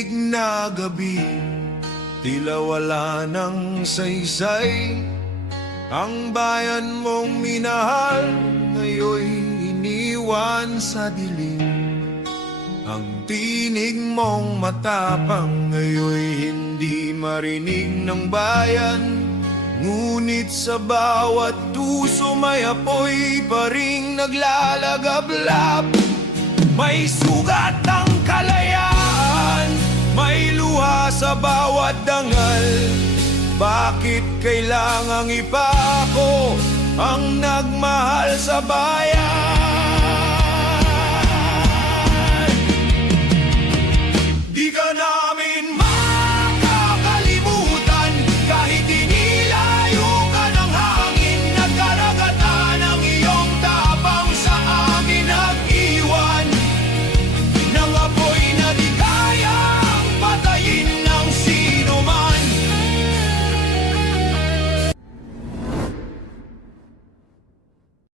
tahimik na gabi, tila wala ng saysay. Ang bayan mong minahal, ngayon'y iniwan sa dilim. Ang tinig mong matapang, ngayon'y hindi marinig ng bayan. Ngunit sa bawat tuso may apoy pa ring naglalagablab. May sugat ang kalayaan, may luha sa bawat dangal. Bakit kailangang ipako ang nagmahal sa bayan? Di ka na